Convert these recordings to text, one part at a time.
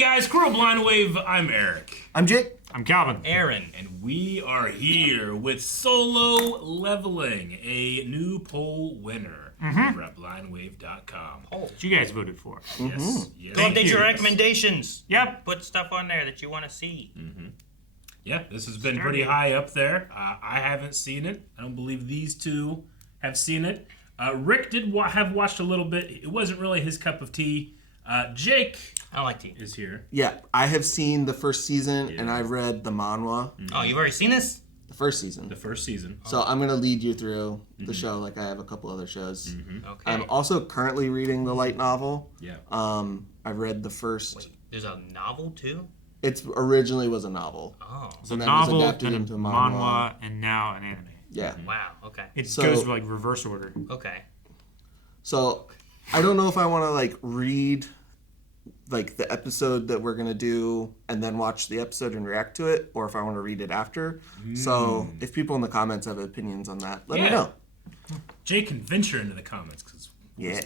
guys, Squirrel Blind Wave. I'm Eric. I'm Jake. I'm Calvin. Aaron. And we are here with Solo Leveling, a new poll winner over at blindwave.com. That you guys voted for. Yes. Go update your recommendations. Yep. Put stuff on there that you want to see. Yeah, this has been pretty high up there. I haven't seen it. I don't believe these two have seen it. Rick did have watched a little bit. It wasn't really his cup of tea. Jake I don't like tea. is here. Yeah, I have seen the first season and I've read the manhwa. Oh, you've already seen this? The first season. The first season. So I'm going to lead you through the show like I have a couple other shows. Okay. I'm also currently reading the light novel. Yeah. I've read the first... Wait, there's a novel too? It originally was a novel. Oh. So And then novel, was adapted then a into manhwa, and now an anime. Yeah. Wow. Okay. It So- goes like reverse order. Okay. So I don't know if I want to like read like the episode that we're gonna do and then watch the episode and react to it, or if I want to read it after. So if people in the comments have opinions on that, let me Yeah. know. Jake can venture into the comments because Yeah.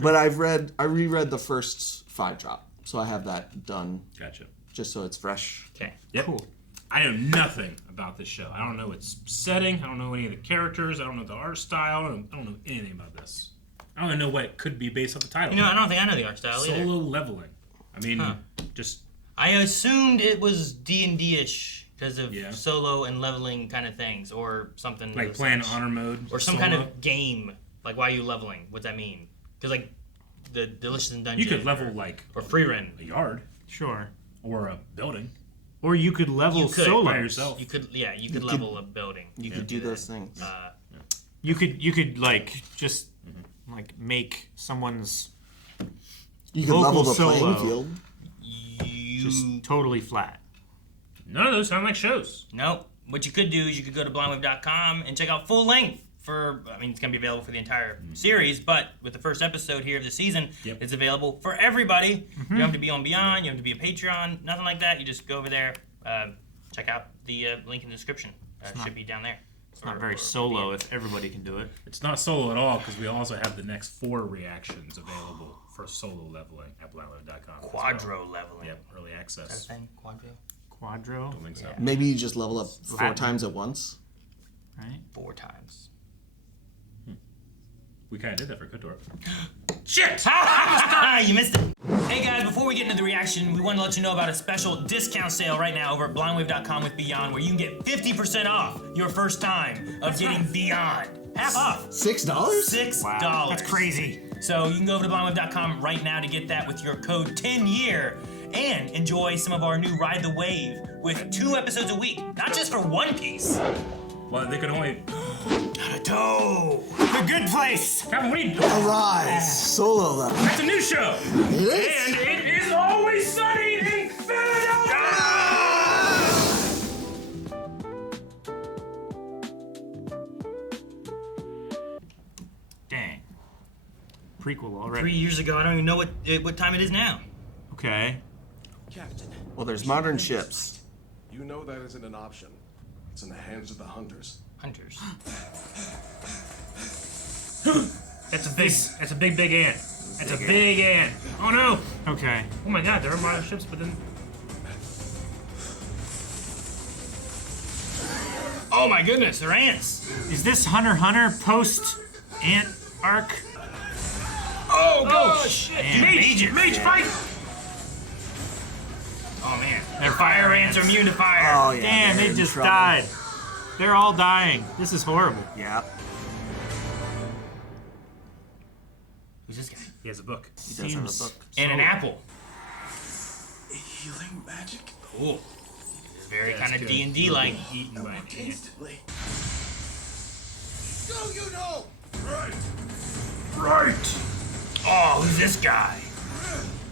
But I reread the first 5 drop, so I have that done Gotcha. just so it's fresh. Okay. Yep. Cool. I know nothing about this show. I don't know its setting. I don't know any of the characters. I don't know the art style. I don't know anything about this. I don't even know what it could be based off the title. You know, I don't think I know the art style either. Solo leveling. I mean, just I assumed it was D&D-ish because of Yeah. solo and leveling kind of things, or something like of the playing such. honor mode. or some solo. kind of game. Like, why are you leveling? What's that mean? Because like the Delicious in Dungeon. You could level like or free run. a yard Sure. or a building Or you could level You could. solo. by yourself. You could level a building. You could do those things. You could like just like make someone's You could local level the solo. playing field. just totally flat. None of those sound like shows. No. What you could do is you could go to blindwave.com and check out full length for, I mean, it's going to be available for the entire series, but with the first episode here of the season, it's available for everybody. You don't have to be on Beyond, you don't have to be a Patreon, nothing like that. You just go over there, check out the link in the description. Should be down there. It's not very solo if everybody can do it. It's not solo at all because we also have the next 4 reactions available for solo leveling at blindwave.com. Quadro leveling. Yep, early Is that access. a thing? Quadro? Quadro, Don't think so. Maybe you just level up 4 Flat. times at once. right? 4 times. We kind of did that for Kotor. Shit! You missed it. Hey guys, before we get into the reaction, we want to let you know about a special discount sale right now over at blindwave.com with Beyond, where you can get 50% off your first time of getting Beyond. Half off. $6? $6. Wow, that's crazy. So you can go over to blindwave.com right now to get that with your code 10YEAR and enjoy some of our new Ride the Wave with 2 episodes a week, not just for One Piece. Well, they could only... Naruto. The good place. Calvin, what are you doing? Arise! Solo level. It's a new show! It is? And it is always sunny in Philadelphia! Dang. Prequel 3 already. years ago, I don't even know what time it is now. Okay. Captain, Well, there's modern ships. you know that isn't an option. It's in the hands of the hunters. Hunters. That's a big ant. That's a big ant. Oh no! Okay. Oh my god, there are modern ships, but then... Oh my goodness, they're ants. Is this Hunter x Hunter post ant arc? Oh shit! Mage fight! Oh man, They're fire ants are immune to fire. Oh, yeah. Damn, they're they in just trouble. died. They're all dying. This is horrible. Yeah. Who's this guy? He has a book. He does have a book. And an apple. Healing magic? Cool. It's very Yeah, kind it's of good. D&D like. Eaten by an ant. Instantly. Go, you know! Right! Oh, who's this guy?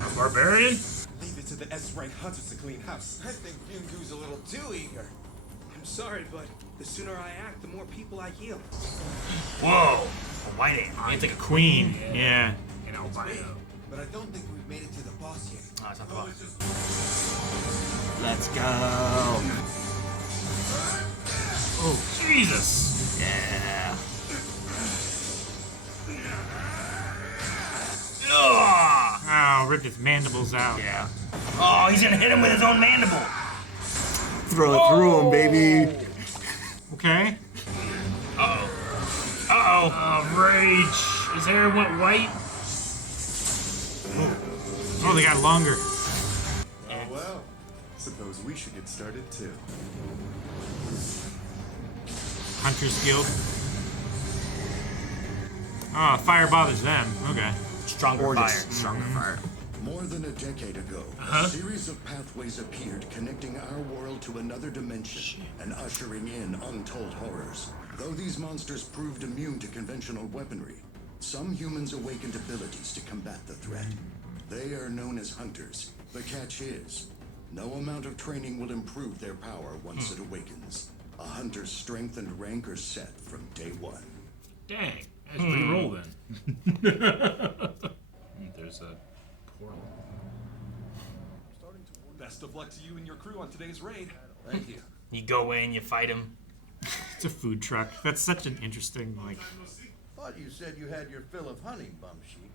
A barbarian? Leave it to the S-rank hunters to clean house. I think Byung-Gyu's a little too eager. I'm sorry, but the sooner I act, the more people I heal. Whoa, a white ant. It's like a Queen. Yeah. An albino. But I don't think we've made it to the boss yet. Oh, it's not the boss. Let's go. Oh, Jesus! Yeah. Ugh. Oh Oh, ripped its mandibles out. Yeah. Oh, he's gonna hit him with his own mandible. Throw it through him, baby. Okay. Oh, rage. His hair went white. Oh, they got longer. Oh, well. Suppose we should get started too. Hunter's Guild. Oh, fire bothers them. Okay. Stronger Or fire. just stronger fire. More than a decade ago, a series of pathways appeared connecting our world to another dimension and ushering in untold horrors. Though these monsters proved immune to conventional weaponry, some humans awakened abilities to combat the threat. They are known as hunters. The catch is, no amount of training will improve their power once it awakens. A hunter's strength and rank are set from day one. Dang. That's a pretty roll then. There's a portal. Best of luck to you and your crew on today's raid. Thank you. You go in, you fight him. It's a food truck. That's such an interesting, like... Thought you said you had your fill of hunting, Bum Sheep.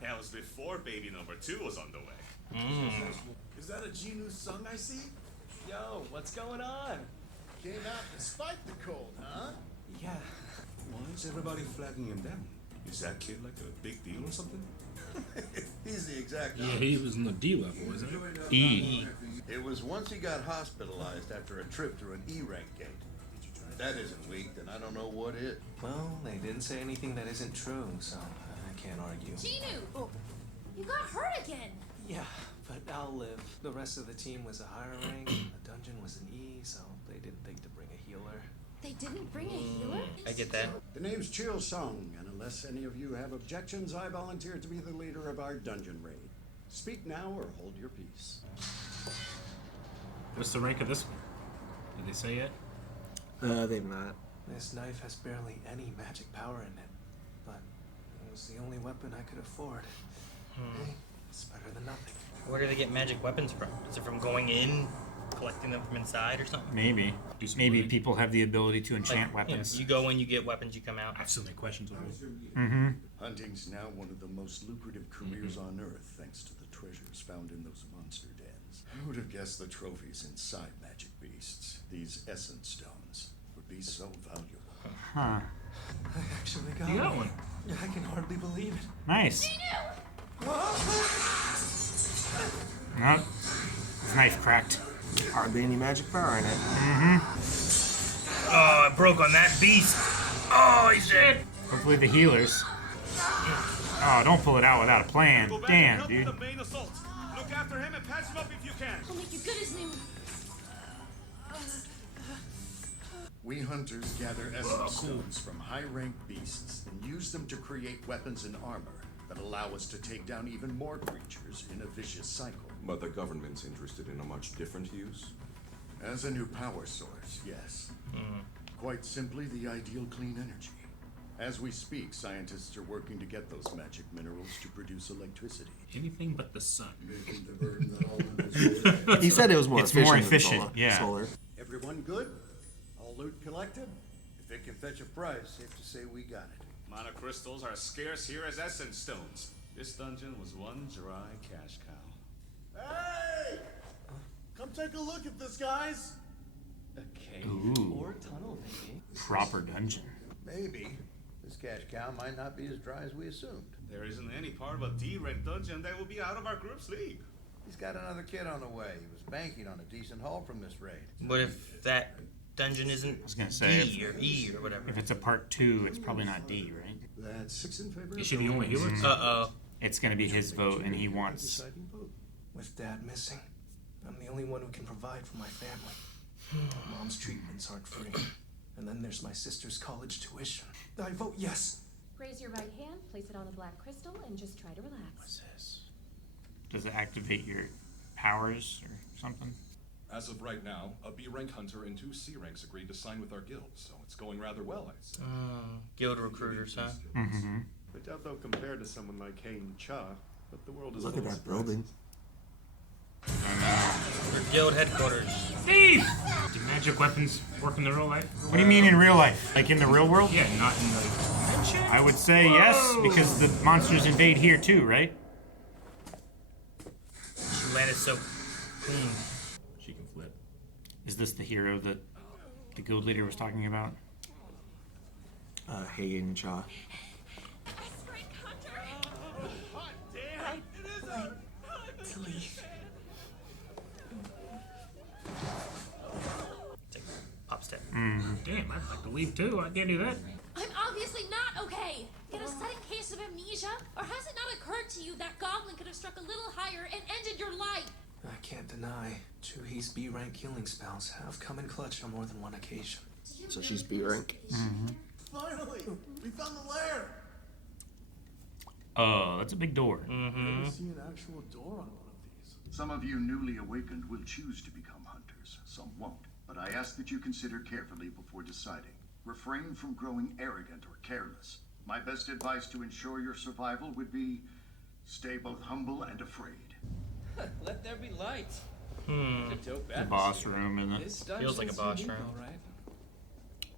That was before baby number 2 was on the way. Is that a Genu song I see? Yo, what's going on? Came out despite the cold, huh? Yeah. Why is everybody flagging him down? Is that kid like a big deal or something? He's the exact Yeah, he was in the D level, wasn't it? E. It was once he got hospitalized after a trip through an E-rank gate. If that isn't weak, then I don't know what is. Well, they didn't say anything that isn't true, so I can't argue. Genu! You got hurt again! Yeah, but I'll live. The rest of the team was a higher rank, and the dungeon was an E, so they didn't think to bring a healer. They didn't bring a healer? I get that. The name's Chill Song, and unless any of you have objections, I volunteer to be the leader of our dungeon raid. Speak now or hold your peace. What's the rank of this one? Did they say yet? They've not. This knife has barely any magic power in it, but it was the only weapon I could afford. Hey, it's better than nothing. Where do they get magic weapons from? Is it from going in, collecting them from inside or something? Maybe. Maybe people have the ability to enchant Like, weapons. You go in, you get weapons, you come out. I have so many questions. Hunting's now one of the most lucrative careers on Earth, thanks to the treasures found in those monster dens. Who would have guessed the trophies inside magic beasts, these essence stones, would be so valuable? Huh. I actually got You got one. one. Yeah, I can hardly believe it. Nice. Nope. His knife cracked. Hardly any magic power in it. Oh, it broke on that beast. Oh, he's dead. Hopefully the healers. Oh, don't pull it out without a plan. Go back and Damn, help dude. with the main assault. Look after him and patch him up if you can. I'll make you good as new. We hunters gather essence stones from high-ranked beasts and use them to create weapons and armor that allow us to take down even more creatures in a vicious cycle. But the government's interested in a much different use. As a new power source, yes. Quite simply, the ideal clean energy. As we speak, scientists are working to get those magic minerals to produce electricity. Anything but the sun. He said it was more It's efficient. more than efficient, solar. yeah. Solar. Everyone good? All loot collected? If it can fetch a price, safe to say we got it. Mana crystals are scarce here as essence stones. This dungeon was one dry cash cow. Hey! Come take a look at this, guys! A cave Ooh. or tunnel, maybe. Proper dungeon. Maybe. This cash cow might not be as dry as we assumed. There isn't any part of a D-rank dungeon that will be out of our group's league. He's got another kid on the way. He was banking on a decent haul from this raid. What if that dungeon isn't was gonna say, D or E or whatever? If it's a part 2, it's probably not D, right? That's 6 in favor. Is she the only healer? Uh-oh. It's gonna be his vote, and he wants. Deciding vote. With Dad missing, I'm the only one who can provide for my family. Mom's treatments aren't free. And then there's my sister's college tuition. I vote yes. Raise your right hand, place it on the black crystal, and just try to relax. Does it activate your powers or something? As of right now, a B-rank hunter and 2 C-ranks agreed to sign with our guild, so it's going rather well, I'd say. Guild recruiters, huh? I doubt they'll compare to someone like Hae-In Cha, but the world is Look at full of that building. Or guild headquarters. Steve! Do magic weapons work in the real life? What do you mean in real life? Like in the real world? Yeah, not in the. I would say yes, because the monsters invade here too, right? man, it's so clean. She can flip. Is this the hero that the guild leader was talking about? Hae-In Cha. To leave. It's like pop step. Damn, I'd like to leave too. I can't do that. I'm obviously not okay. In a sudden case of amnesia, or has it not occurred to you that Goblin could have struck a little higher and ended your life? I can't deny, Chu-Hee's B-rank healing spells have come in clutch on more than one occasion. So she's B rank. Finally, we found the lair. Oh, that's a big door. I see an actual door on one of these. Some of you newly awakened will choose to become hunters. Some won't. But I ask that you consider carefully before deciding. Refrain from growing arrogant or careless. My best advice to ensure your survival would be stay both humble and afraid. Let there be light. The boss room, isn't it? Feels like a boss room.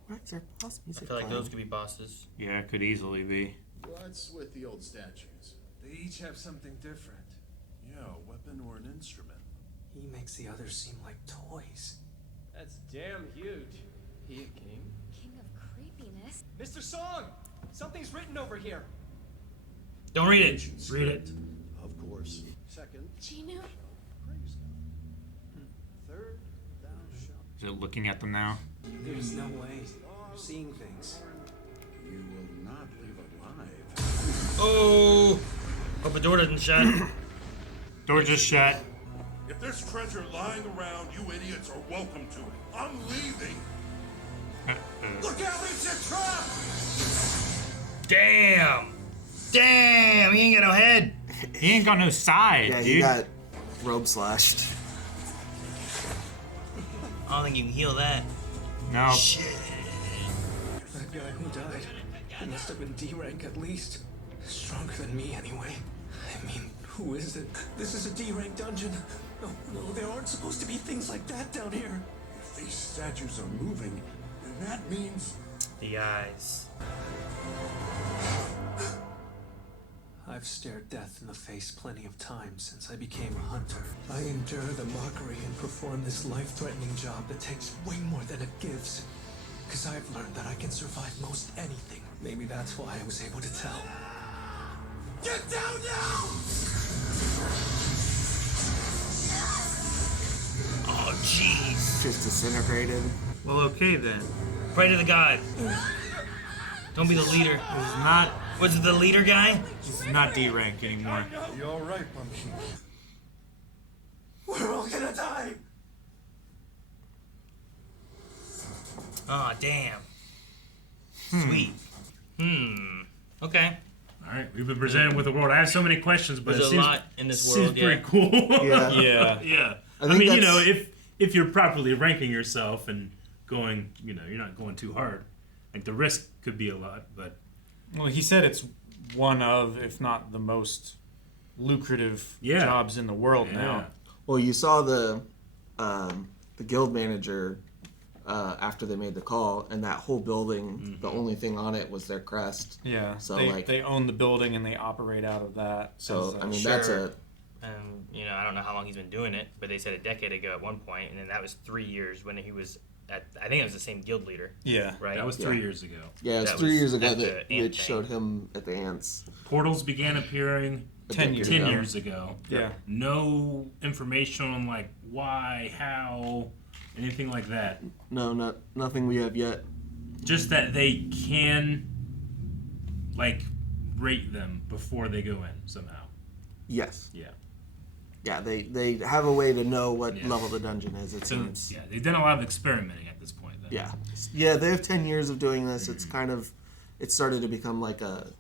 What is there boss I music feel like playing? those could be bosses. Yeah, it could easily be. What's with the old statues? They each have something different. Yeah, a weapon or an instrument. He makes the others seem like toys. That's damn huge. He a king? King of creepiness. Mr. Song! Something's written over here. Don't read it. Read it. Of course. Second, Ginu? praise God. Third, thou shalt. Is it looking at them now? There's no way. You're seeing things. You will not leave alive. Oh! Hope the door doesn't shut. Door just shut. If there's treasure lying around, you idiots are welcome to it. I'm leaving. Look out, it's a trap! Damn! Damn! He ain't got no head. He ain't got no side, Yeah, dude. he got robe slashed. I don't think you can heal that. No. Shit. That guy who died, he must have been D-rank at least. Stronger than me, anyway. I mean, who is it? This is a D-rank dungeon. No, there aren't supposed to be things like that down here. If these statues are moving, then that means The eyes. I've stared death in the face plenty of times since I became a hunter. I endure the mockery and perform this life-threatening job that takes way more than it gives. Because I've learned that I can survive most anything. Maybe that's why I was able to tell. Get down now! Oh, jeez. Just disintegrated. Well, okay then. Pray to the god. Don't be the leader. This is not. Was it the leader guy? This is not D rank anymore. you all right, Pumpkin? We're all gonna die! Oh, damn. Sweet. Okay. All right, we've been presented with the world. I have so many questions, but There's it a seems, lot in this seems world, yeah. pretty cool. Yeah. Yeah. Yeah. I I think mean, you know, that's- if you're properly ranking yourself and going, you know, you're not going too hard. Like the risk could be a lot, but Well, he said it's one of, if not the most lucrative Yeah. jobs in the world yeah. now. Well, you saw the guild manager after they made the call, and that whole building, the only thing on it was their crest. Yeah. So, they, like- they own the building and they operate out of that. So as a- I mean, Sure. that's a And, you know, I don't know how long he's been doing it, but they said a decade ago at one point, and then that was 3 years when he was at, I think it was the same guild leader, yeah. right? That was 3 years ago. yeah. It was That 3 was years ago at that the ant it thing. showed him at the ants. Portals began appearing 10 years 10 ago. years ago. Yeah. No information on like why, how, anything like that. No, nothing we have yet. Just that they can like rate them before they go in somehow. Yes. Yeah. Yeah, they have a way to know what Yeah. level the dungeon is. It So seems. yeah, they've done a lot of experimenting at this point. Then. Yeah. Yeah, they have 10 years of doing this. It's kind of, it started to become like an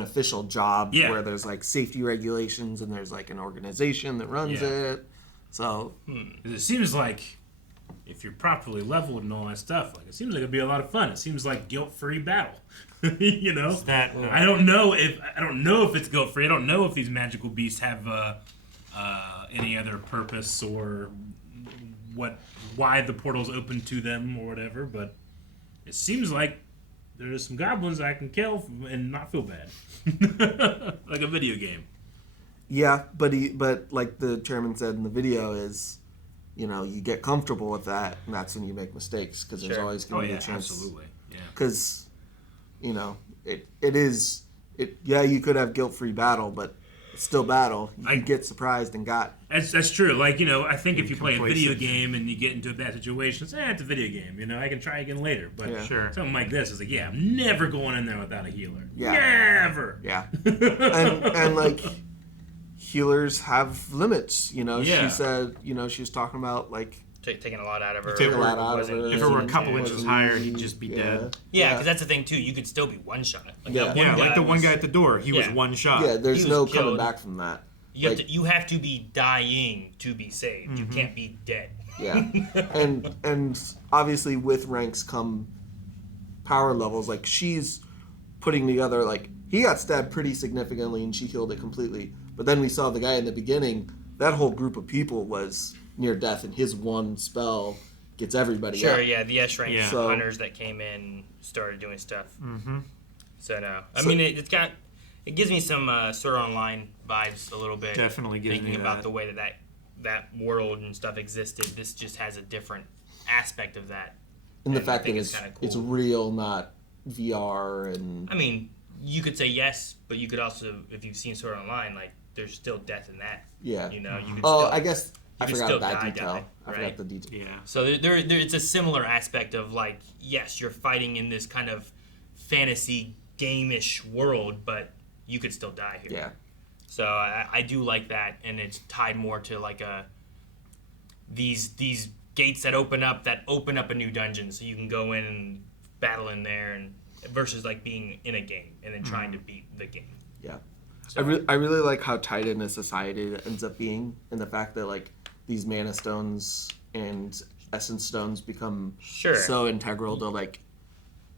official job Yeah. where there's like safety regulations and there's like an organization that runs Yeah. it. So, 'Cause it seems like if you're properly leveled and all that stuff, like it seems like it'd be a lot of fun. It seems like guilt-free battle. You know, That I don't know if it's guilt-free. I don't know if these magical beasts have any other purpose or why the portal's open to them or whatever. But it seems like there's some goblins I can kill and not feel bad, like a video game. Yeah, but like the chairman said in the video is, you get comfortable with that, and that's when you make mistakes because there's always going to be a chance. Absolutely. Yeah. Because, yeah, you could have guilt-free battle, but it's still battle. You can get surprised and got. That's true. Like, I think if you play a video game and you get into a bad situation, it's a video game. I can try again later. But something like this is like, I'm never going in there without a healer. Yeah. Never. Yeah. and like, healers have limits. She said, she was talking about, like, taking a lot out of her. Taking a lot out of her. If it were a couple inches higher, he'd just be dead. Yeah, because that's the thing, too. You could still be one shot. Like like the one guy at the door. He was one shot. Yeah, there's no coming back from that. You have to be dying to be saved. You can't be dead. Yeah. and obviously with ranks come power levels. Like, she's putting together, like, he got stabbed pretty significantly and she healed it completely. But then we saw the guy in the beginning, that whole group of people was near death, and his one spell gets everybody out. Sure, yeah, the S-rank hunters that came in started doing stuff. Mm-hmm. So, no. I mean, it gives me some Sword Art Online vibes a little bit. Definitely gives me thinking about the way that world and stuff existed. This just has a different aspect of that. And the fact that it's real, not VR and... I mean, you could say yes, but you could also, if you've seen Sword Art Online, like, there's still death in that. Yeah. You could still... I guess... I forgot that detail. I forgot the detail. Yeah. So there, it's a similar aspect of, like, yes, you're fighting in this kind of fantasy game-ish world, but you could still die here. Yeah. So I do like that, and it's tied more to like these gates that open up a new dungeon, so you can go in and battle in there, and versus like being in a game and then trying to beat the game. Yeah. So. I really like how tied in a society it ends up being, and the fact that like these mana stones and essence stones become so integral to like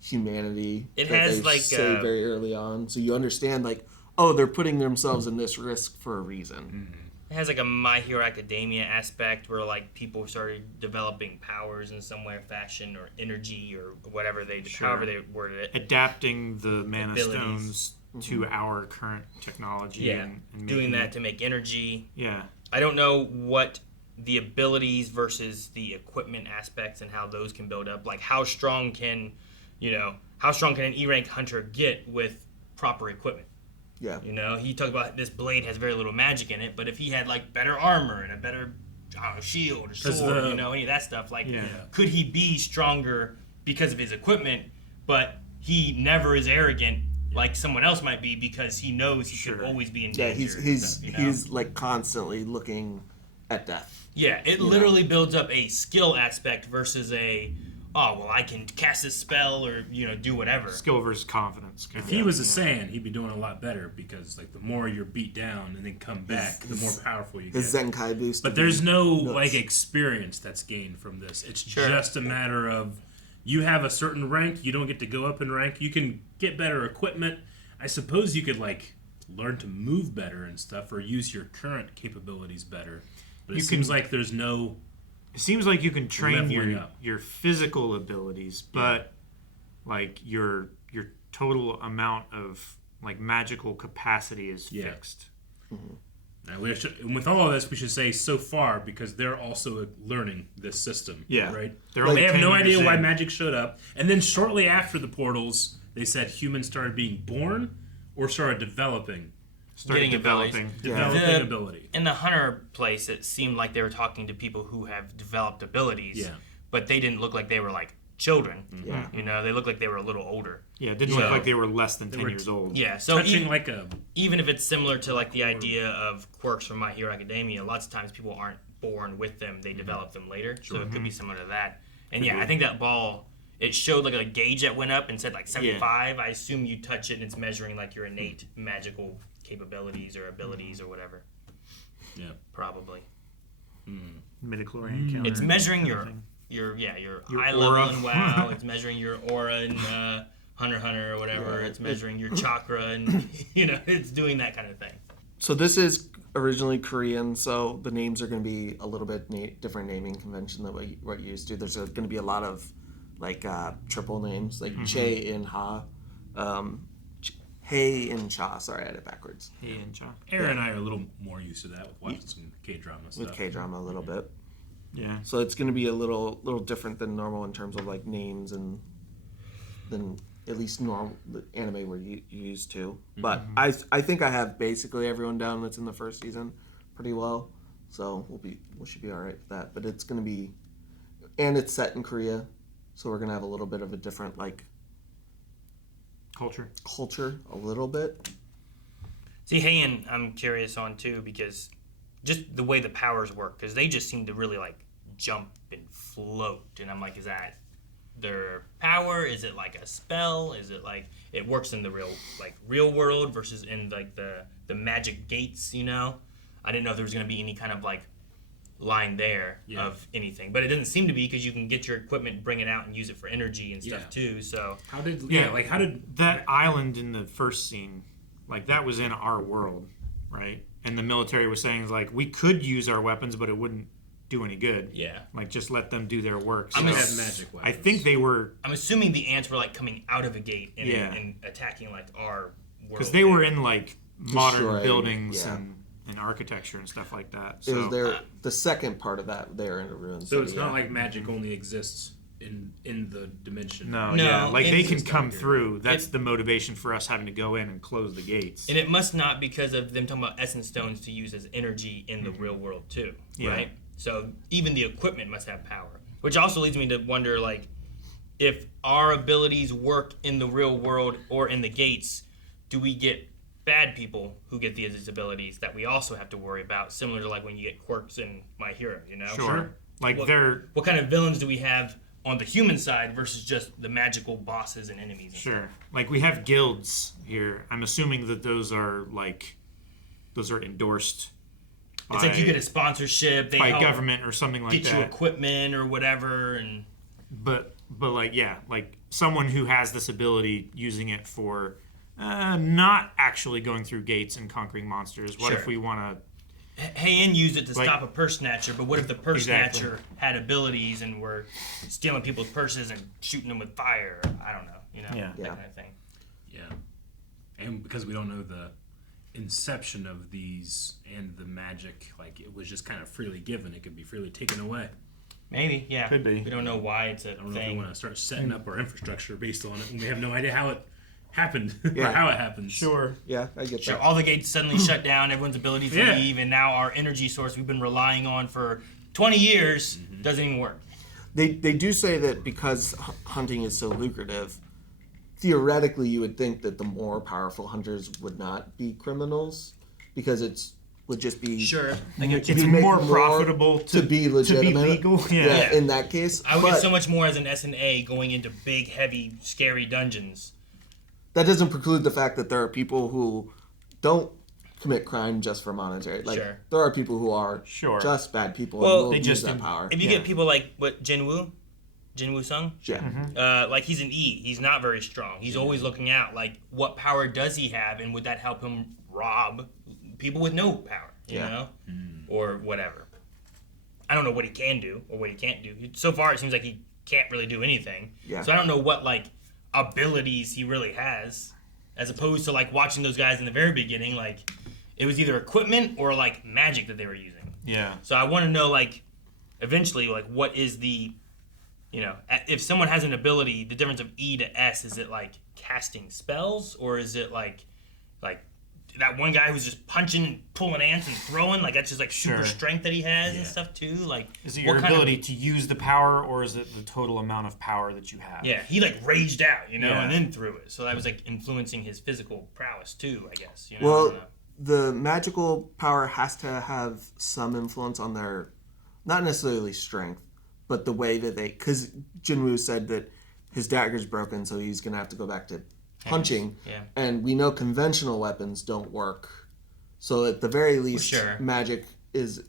humanity. It has they like say very early on, so you understand like, oh, they're putting themselves in this risk for a reason. Mm-hmm. It has like a My Hero Academia aspect where like people started developing powers in some way or fashion, or energy, or whatever however they worded it, adapting the mana stones to our current technology. Yeah, and doing that to make energy. Yeah, I don't know what the abilities versus the equipment aspects and how those can build up. Like how strong can an E-rank hunter get with proper equipment? Yeah. He talked about this blade has very little magic in it, but if he had like better armor and a better shield or sword, any of that stuff, like could he be stronger because of his equipment, but he never is arrogant like someone else might be because he knows he could always be in danger. Yeah, he's like constantly looking at death. Yeah, it literally builds up a skill aspect versus I can cast a spell or do whatever. Skill versus confidence. If he was a Saiyan, he'd be doing a lot better because like the more you're beat down and then come back, the more powerful you get. His Zenkai boost. But there's no like experience that's gained from this. It's just a matter of you have a certain rank, you don't get to go up in rank. You can get better equipment. I suppose you could like learn to move better and stuff, or use your current capabilities better. But it seems like there's no. It seems like you can train your physical abilities, but like your total amount of like magical capacity is fixed. Mm-hmm. Now with all of this, we should say so far because they're also learning this system. Yeah, right. They have no idea why magic showed up, and then shortly after the portals, they said humans started being born or started developing. Developing ability. In the hunter place, it seemed like they were talking to people who have developed abilities, but they didn't look like they were like children. Yeah. They looked like they were a little older. Yeah, it didn't look like they were less than 10 years old. Yeah, so even if it's similar to like the idea of quirks from My Hero Academia, lots of times people aren't born with them; they develop them later. So it could be similar to that. And I think that ball. It showed like a gauge that went up and said like 75. I assume you touch it and it's measuring like your innate magical capabilities or abilities or whatever. Yeah, probably. Midichlorian counter. It's measuring your eye level in WoW. It's measuring your aura in Hunter x Hunter or whatever. It's measuring your chakra and it's doing that kind of thing. So this is originally Korean, so the names are going to be a little bit different naming convention than what you used to. There's going to be a lot of like triple names like Che in Ha. Hae-In. Sorry, I had it backwards. Hae-In. Aaron and I are a little more used to that with watching some K-drama stuff. With K-drama a little bit. Yeah. So it's going to be a little different than normal in terms of like names and than at least normal the anime we're used to. But I think I have basically everyone down that's in the first season pretty well. So we should be all right with that. But it's going to be, and it's set in Korea, so we're going to have a little bit of a different like culture a little bit. See, Hae-In, I'm curious on too, because just the way the powers work, because they just seem to really like jump and float, and I'm like, is that their power? Is it like a spell? Is it like it works in the real world versus in like the magic gates? You know, I didn't know if there was going to be any kind of like line there of anything, but it doesn't seem to be, because you can get your equipment, bring it out, and use it for energy and stuff too. So how did that island in the first scene, like that was in our world, right? And the military was saying like we could use our weapons, but it wouldn't do any good. Yeah, like just let them do their work. I'm gonna have magic weapons. I think they were. I'm assuming the ants were like coming out of a gate and attacking like our world, because they were in like modern buildings yeah. and architecture and stuff like that. It was their the second part of that there in the ruins. So it's not like magic only exists in the dimension. No, like they can come through. That's the motivation for us having to go in and close the gates. And it must not, because of them talking about essence stones to use as energy in the real world too, right? So even the equipment must have power, which also leads me to wonder, like, if our abilities work in the real world or in the gates, do we get bad people who get these abilities that we also have to worry about, similar to like when you get quirks in My Hero, you know? Sure. Like what kind of villains do we have on the human side versus just the magical bosses and enemies? And sure. stuff? Like we have guilds here. I'm assuming that those are endorsed. It's like you get a sponsorship, they by help government or something like get that. you equipment or whatever, and but like like someone who has this ability using it for not actually going through gates and conquering monsters. What if we want to? Hae-In used it to stop a purse snatcher, but what if the purse snatcher had abilities and were stealing people's purses and shooting them with fire? I don't know, that kind of thing. Yeah, and because we don't know the inception of these and the magic, like it was just kind of freely given, it could be freely taken away. Maybe, yeah. Could be. We don't know why it's a I don't know thing. if we want to start setting up our infrastructure based on it when we have no idea how it happened or how it happens. Sure. Yeah, I get that. All the gates suddenly shut down, everyone's ability to leave, and now our energy source we've been relying on for 20 years doesn't even work. They do say that because hunting is so lucrative, theoretically you would think that the more powerful hunters would not be criminals, because would just be it's more profitable to be legitimate, to be legal. Yeah. In that case, I would get so much more as an S&A going into big, heavy, scary dungeons. That doesn't preclude the fact that there are people who don't commit crime just for monetary. Like there are people who are just bad people and will use that power. If you get people like Jinwoo Sung, like he's an E. He's not very strong. He's always looking out. Like, what power does he have, and would that help him rob people with no power? You know, or whatever. I don't know what he can do or what he can't do. So far, it seems like he can't really do anything. Yeah. So I don't know what like abilities he really has, as opposed to like watching those guys in the very beginning. Like, it was either equipment or like magic that they were using. Yeah. So I want to know, like, eventually, like, what is the, if someone has an ability, the difference of E to S, is it like casting spells, or is it like that one guy who's just punching and pulling ants and throwing, like that's just like super strength that he has and stuff too? Like, is it your ability to use the power, or is it the total amount of power that you have? Yeah, he like raged out, and then threw it. So that was like influencing his physical prowess too, I guess. Well, the magical power has to have some influence on their, not necessarily strength, but the way that they, because Jinwoo said that his dagger's broken, so he's gonna have to go back to punching, and we know conventional weapons don't work, so at the very least magic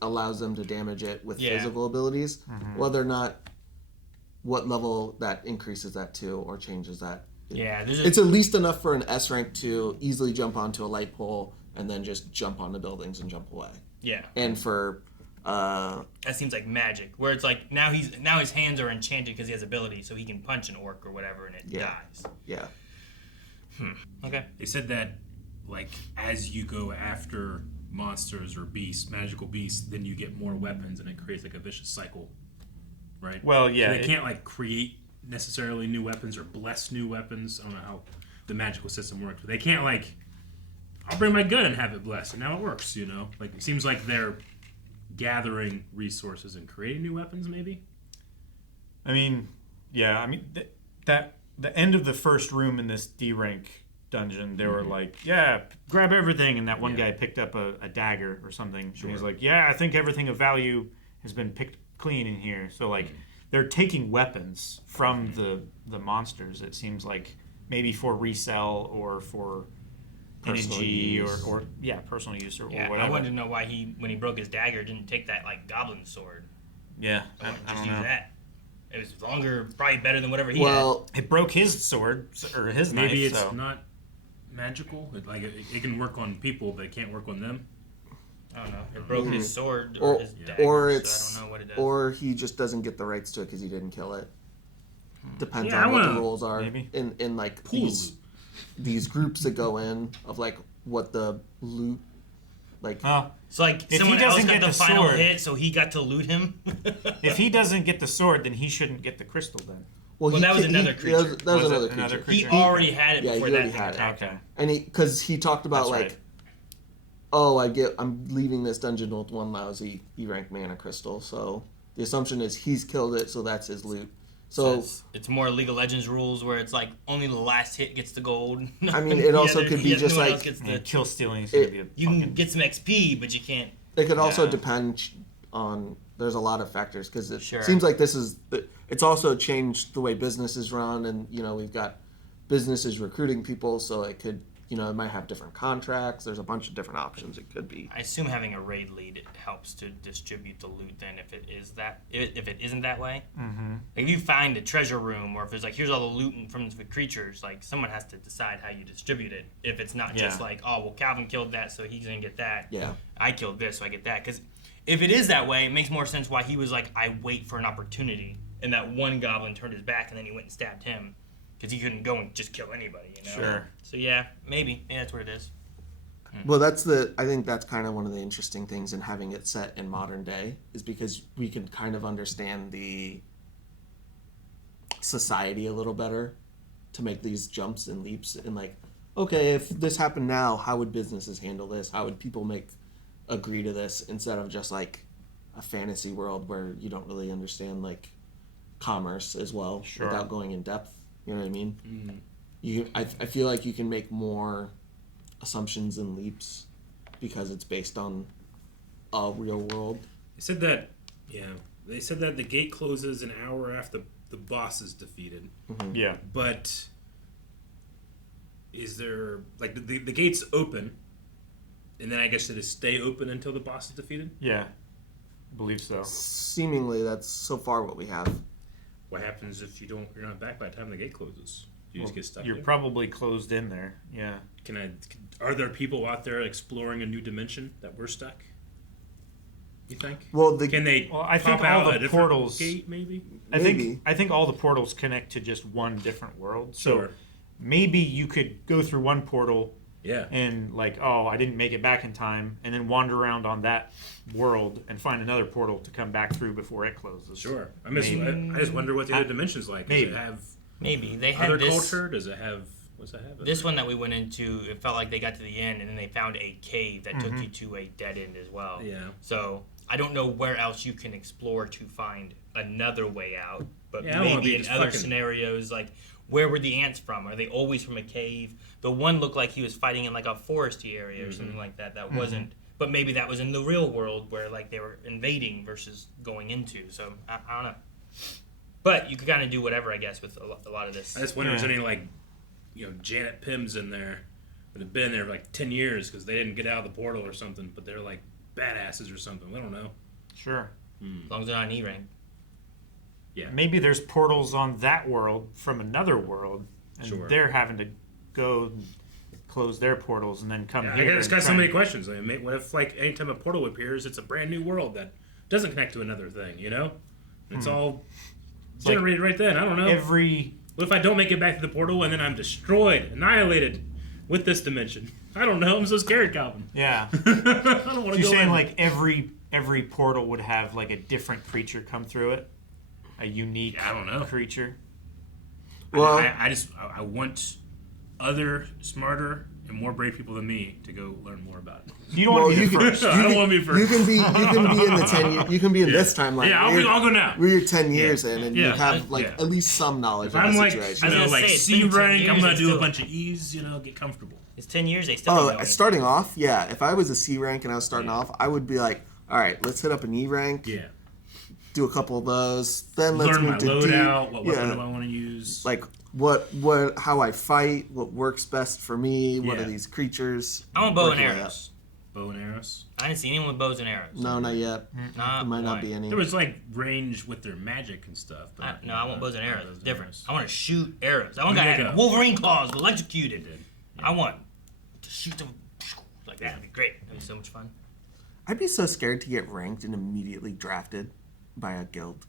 allows them to damage it with physical abilities. Whether or not what level that increases that to or changes that, it's at least enough for an S rank to easily jump onto a light pole and then just jump onto buildings and jump away. And for that seems like magic, where it's like now his hands are enchanted because he has ability, so he can punch an orc or whatever and it dies. Okay. They said that, like, as you go after monsters or beasts, magical beasts, then you get more weapons, and it creates like a vicious cycle, right? Well, yeah, So they can't like create necessarily new weapons or bless new weapons. I don't know how the magical system works, but they can't like, I'll bring my gun and have it blessed, and now it works. You know, like it seems like they're gathering resources and creating new weapons, maybe. I mean, yeah. I mean that the end of the first room in this D rank dungeon, they were like, yeah, grab everything, and that one guy picked up a dagger or something. Sure. And he's like, yeah, I think everything of value has been picked clean in here. So like, they're taking weapons from the monsters. It seems like maybe for resell or for energy or personal use or whatever. I wanted to know why he, when he broke his dagger, didn't take that like goblin sword. Yeah, I don't know. That. It was longer, probably better than whatever he Well, had. It broke his sword or his knife. Maybe it's not magical. It can work on people, but it can't work on them. I don't know. It broke his sword or his dagger, or it's so I don't know what it does. or he just doesn't get the rights to it because he didn't kill it. Depends Yeah, on what the wanna- rules are maybe. in like Pool these groups that go in of like what the loot like. So like if someone he else doesn't got get the the final sword, hit, so he got to loot him. if he doesn't get the sword, then he shouldn't get the crystal. Then Well, that was another creature. That was Was it another another creature. He already had it Yeah, before he that already thing had it. attacked Okay. him. And because he talked about That's like, right. oh, I'm leaving this dungeon with one lousy E rank mana crystal. So the assumption is he's killed it, so that's his loot. So it's more League of Legends rules where it's like only the last hit gets the gold. I mean, it also could be just no one like else gets Yeah, the, kill stealing is gonna be a you can get some XP, but you can't. it could also Yeah. depend on. There's a lot of factors because it Sure. seems like it's also changed the way business is run, and we've got businesses recruiting people, so it could it might have different contracts. There's a bunch of different options it could be. I assume having a raid lead helps to distribute the loot. Then, if it isn't that way, like if you find a treasure room, or if there's like here's all the loot from the creatures, like someone has to decide how you distribute it. If it's not just like, oh well, Calvin killed that, so he's gonna get that. Yeah. I killed this, so I get that. Because if it is that way, it makes more sense why he was like, I wait for an opportunity, and that one goblin turned his back, and then he went and stabbed him. Because he couldn't go and just kill anybody, Sure. So yeah, maybe that's what it is. Well, I think that's kind of one of the interesting things in having it set in modern day is because we can kind of understand the society a little better to make these jumps and leaps and like, okay, if this happened now, how would businesses handle this? How would people agree to this instead of just like a fantasy world where you don't really understand like commerce as well without going in depth. You know what I mean? I feel like you can make more assumptions and leaps because it's based on a real world. They said that the gate closes an hour after the boss is defeated. Yeah. But is there like the gates open, and then I guess it is stay open until the boss is defeated? Yeah, I believe so. Seemingly, that's so far what we have. What happens if you're not back by the time the gate closes? You just get stuck. You're there? probably closed in there. Yeah. Are there people out there exploring a new dimension that we're stuck? You think? Well, can they? Well, I think pop out all a the different portals. Gate, maybe. I think all the portals connect to just one different world. So Sure. maybe you could go through one portal. Yeah. And like, oh, I didn't make it back in time, and then wander around on that world and find another portal to come back through before it closes. Sure. I just wonder what the other dimension's like. Does it have Maybe they had other this culture? Does it have? What's it have? This one that we went into, it felt like they got to the end and then they found a cave that took you to a dead end as well. Yeah. So I don't know where else you can explore to find another way out, but Yeah, I don't wanna maybe be in just other fucking- scenarios, like where were the ants from? Are they always from a cave? The one looked like he was fighting in like a foresty area or something like that. That wasn't. But maybe that was in the real world where like they were invading versus going into. So I don't know. But you could kind of do whatever, I guess, with a lot of this. I just wonder if there's any like, Janet Pims in there that have been there for like 10 years because they didn't get out of the portal or something, but they're like badasses or something. I don't know. Sure. As long as they're not E-rank. Yeah. Maybe there's portals on that world from another world, and they're having to go and close their portals and then come here. It's got so many questions. I mean, what if like anytime a portal appears, it's a brand new world that doesn't connect to another thing? It's all generated right then. I don't know. What if I don't make it back to the portal and then I'm destroyed, annihilated with this dimension? I don't know. I'm so scared, Calvin. Yeah. I don't want to go You're saying in. like every portal would have like a different creature come through it, a unique I don't know. creature. Well, I want other smarter and more brave people than me to go learn more about it. You don't want to be the first. I don't want to be first. You can be in the 10 years. You can be in this timeline. Yeah, I'll go now. Where you're 10 years in, and you Yeah. have like Yeah. at least some knowledge If of I'm the like, situation. you know, gonna like say, it's C been 10 rank, I'm years, gonna it's do a still- bunch of E's, get comfortable. It's 10 years. They still don't know anything. Starting off, yeah. If I was a C rank and I was starting off, I would be like, all right, let's hit up an E rank. Yeah. Do a couple of those. Then let's Learn my move to D. loadout. What weapon Yeah. do I want to use? Like how I fight, what works best for me, what are Yeah. these creatures. I want bow and work your way arrows. Bow and arrows. I didn't see anyone with bows and arrows. up. No, not yet. Not There might not one. be any. There was like range with their magic and stuff. But No, I want bows and arrows. bows It's and different. arrows. I want to shoot arrows. I want There to you have go. Wolverine claws electrocuted. I want to shoot them like that. Would be great. That'd be so much fun. I'd be so scared to get ranked and immediately drafted by a guild.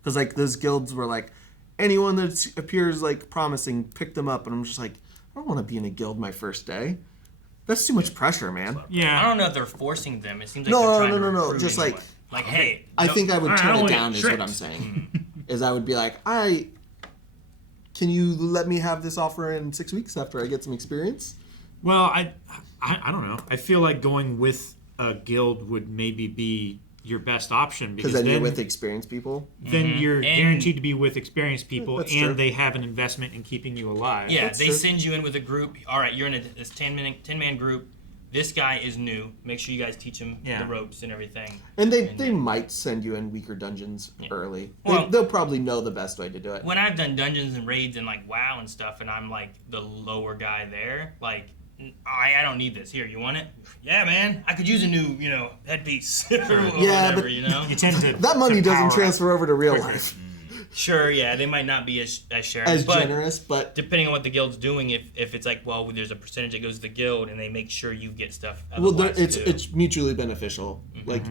Because, like, those guilds were like, anyone that appears, like, promising, pick them up. And I'm just like, I don't want to be in a guild my first day. That's too much pressure, man. Yeah. I don't know if they're forcing them. It seems like No, they're trying no, to no. recruit Just anyone. like, hey, I think I would I turn don't it wanna down get is what I'm tricked. saying. Is I would be like, can you let me have this offer in 6 weeks after I get some experience? Well, I don't know. I feel like going with a guild would maybe be your best option Because then you're with experienced people. Then you're And- guaranteed to be with experienced people, That's and true. they have an investment in keeping you alive. yeah, That's they true. send you in with a group. All right, you're in this 10-man group. This guy is new. Make sure you guys teach him Yeah. the ropes and everything. And they might send you in weaker dungeons early. Well- They'll probably know the best way to do it. When I've done dungeons and raids and like WoW and stuff, and I'm like the lower guy there, like I don't need this. Here, you want it? Yeah, man. I could use a new, headpiece or Yeah, whatever, but- You tend to That money to doesn't power up. transfer over to real life Sure, yeah, they might not be as sharing, as but generous, but depending on what the guild's doing, if it's like, well, there's a percentage that goes to the guild, and they make sure you get stuff. well, otherwise, it's too. it's mutually beneficial. Mm-hmm. Like,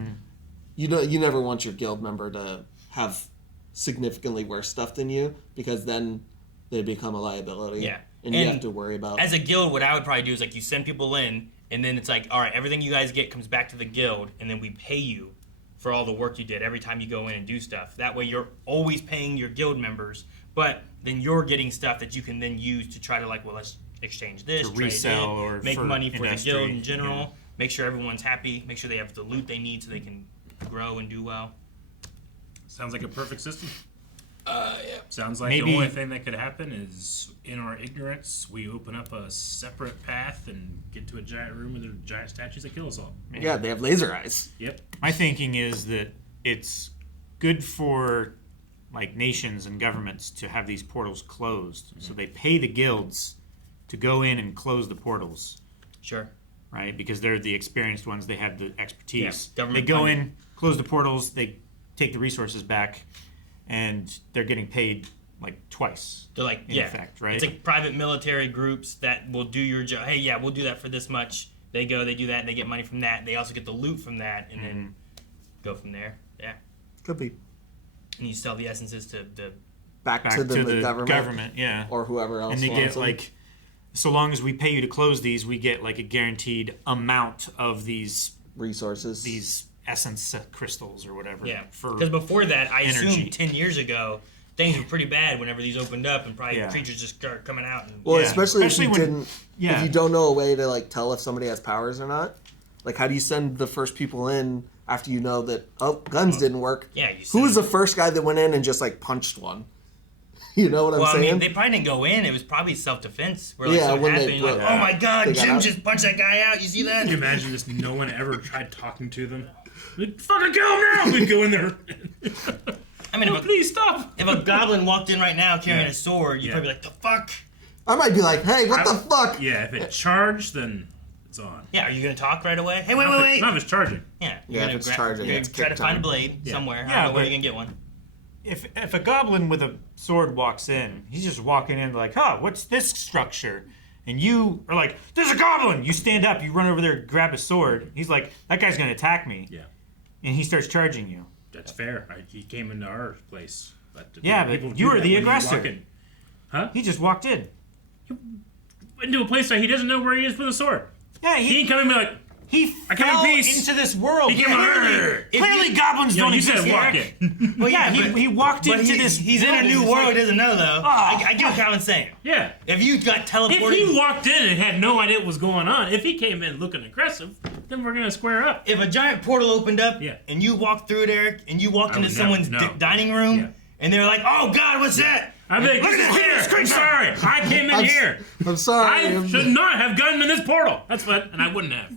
you never want your guild member to have significantly worse stuff than you, because then they become a liability. Yeah. and you And have to worry about. As a guild, what I would probably do is like you send people in, and then it's like, all right, everything you guys get comes back to the guild, and then we pay you for all the work you did every time you go in and do stuff. That way, you're always paying your guild members, but then you're getting stuff that you can then use to try to like, well, let's exchange this, To trade resell it, or make for money for industry, the guild in general. yeah. Make sure everyone's happy. Make sure they have the loot they need so they can grow and do well. Sounds like a perfect system. Yeah. Sounds like Maybe- the only thing that could happen is, in our ignorance, we open up a separate path and get to a giant room with giant statues that kill us all. yeah, they have laser eyes. Yep. My thinking is that it's good for like nations and governments to have these portals closed, so they pay the guilds to go in and close the portals, Sure. right? Because they're the experienced ones; they have the expertise. Yeah, government they go funded. in, close the portals, they take the resources back, and they're getting paid like twice. They're like, in yeah, effect, right? It's like private military groups that will do your job. Hey, yeah, we'll do that for this much. They go, they do that, and they get money from that. They also get the loot from that, and then go from there. Yeah, Could be and you sell the essences to the. back back to the government, yeah. or whoever else. And they wants get them. like, so long as we pay you to close these, we get like a guaranteed amount of these resources. essence crystals or whatever. Yeah, for because before that, I energy. assumed 10 years ago, things were pretty bad whenever these opened up, and probably Yeah. creatures just start coming out. And, Well, Yeah. especially Especially if you when- didn't, yeah. if you don't know a way to like tell if somebody has powers or not. Like, how do you send the first people in after you know that guns didn't work? Yeah, you Who was send- the first guy that went in and just like punched one? You know what I'm Well, I saying? mean, they probably didn't go in. It was probably self-defense. Where like Yeah, something when they happened, you're like, broke- oh my God, they got Jim out. just punched that guy out. You see that? Can you imagine just no one ever tried talking to them? Like, fucking kill him now! We'd go in there. I mean, Oh, please stop. if a goblin walked in right now carrying Yeah. a sword, you'd Yeah. probably be like, the fuck? I might be like, hey, what the fuck? Yeah, if it charged, then it's on. Yeah, are you going to talk right away? Hey, wait, Not wait, if wait. it- Not if it's charging. Yeah, Yeah, you're if gonna it's charging, you're it's gonna try to kick find a time. blade Yeah. somewhere. I Yeah, don't know where but- you're going to get one. if a goblin with a sword walks in, he's just walking in like, huh, what's this structure? And you are like, there's a goblin! You stand up, you run over there, grab a sword. He's like, that guy's gonna attack me. Yeah, And he starts charging you. that's fair. He came into our place. But Yeah, but you were the aggressor. Huh? He just walked in. Into a place that he doesn't know where he is with a sword. Yeah, he didn't come in and be like, he I come fell in peace. into this world. He came Clearly, goblins don't you exist. said walk Eric. in. Well, yeah, he walked But into this. He's in a new world. He doesn't know though. I get what Calvin's saying. Yeah. If you got teleported, If he walked in and had no idea what was going on, if he came in looking aggressive, then we're gonna square up. if a giant portal opened up, and you walked through it, Eric, and you walked into someone's dining room, and they were like, "Oh God, what's that?" I'd be like, Look at this this I'm sorry. I came in here. I'm sorry. I should not have gotten in this portal. That's what, and I wouldn't have.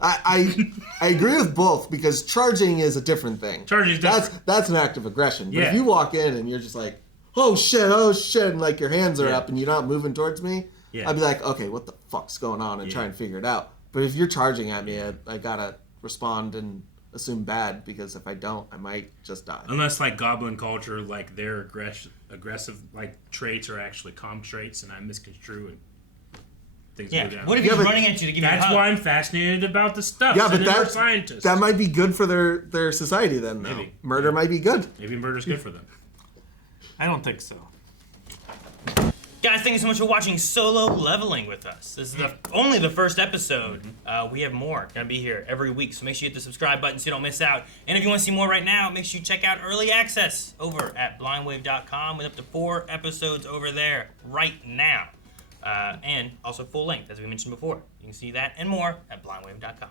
I agree with both because charging is a different thing. Charging is different. That's an act of aggression. But Yeah. if you walk in and you're just like, oh shit, and like your hands are up and you're not moving towards me, I'd be like, okay, what the fuck's going on, and try and figure it out. But if you're charging at me, I gotta respond and assume bad, because if I don't, I might just die. Unless like goblin culture, like their aggressive like traits are actually calm traits, and I misconstrue and things go down. What if he's running at you to give you a That's hug? why I'm fascinated about the stuff. Yeah, but and they're scientists. that might be good for their society then. Though. Maybe. Murder might be good. Maybe murder's good for them. I don't think so. Guys, thank you so much for watching Solo Leveling with us. This is only the first episode. We have more gonna be here every week, so make sure you hit the subscribe button so you don't miss out. And if you want to see more right now, make sure you check out Early Access over at blindwave.com with up to 4 episodes over there right now. And also full length, as we mentioned before. You can see that and more at blindwave.com.